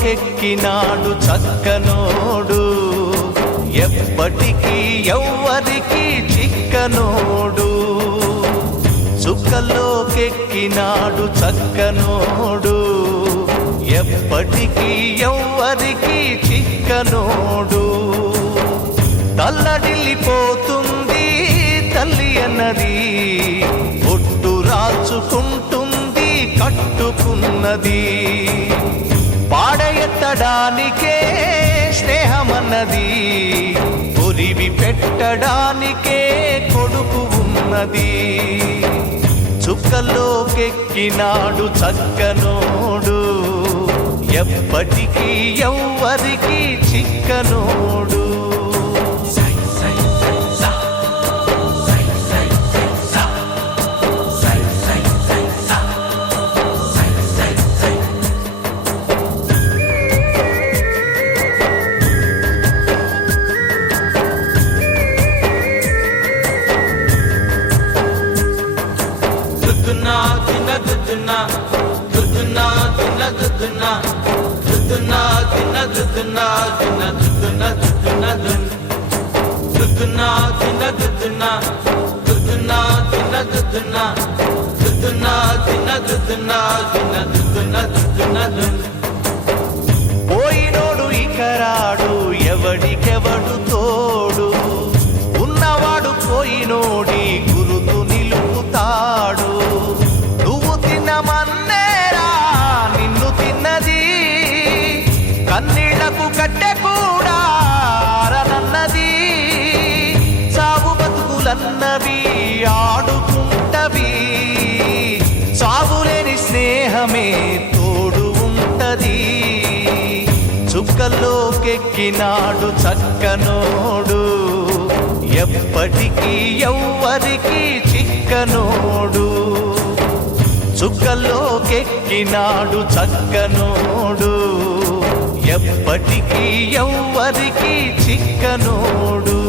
చుక్కల్లోకెక్కినాడు చక్కనోడు, ఎప్పటికీ ఎవ్వరికి చిక్కనోడు. చుక్కల్లోకెక్కినాడు చక్కనోడు, ఎప్పటికీ ఎవ్వరికి చిక్కనోడు. తల్లడిల్లిపోతుంది తల్లి అన్నది, ఒట్టు రాచుకుంటుంది కట్టుకున్నది. పాడెత్తడానికే స్నేహమన్నది, పొరివి పెట్టడానికే కొడుకు ఉన్నది. చుక్కల్లోకెక్కినాడు చక్కనోడు, ఎప్పటికీ ఎవ్వరికి చిక్కనోడు. పోయినోడు ఇకరాడు, ఎవడికెవడు తోడు, ఉన్నవాడు పోయినోడి గురుతు నిలుపుతాడు. నువ్వు తిన్నమన్నేరా నిన్ను తిన్నది, కన్నీళ్లకు కట్టె కూడా ఆరనన్నది. సాగు బతుకులన్నవి ఆడుకుంటవి, సాగులేని స్నేహమే తోడు ఉంటది. చుక్కల్లోకెక్కినాడు చక్కనోడు, ఎప్పటికీ ఎవ్వరికి చిక్కనోడు. చుక్కల్లోకెక్కినాడు చక్కనోడు, ఎప్పటికీ ఎవ్వరికి చిక్కనోడు.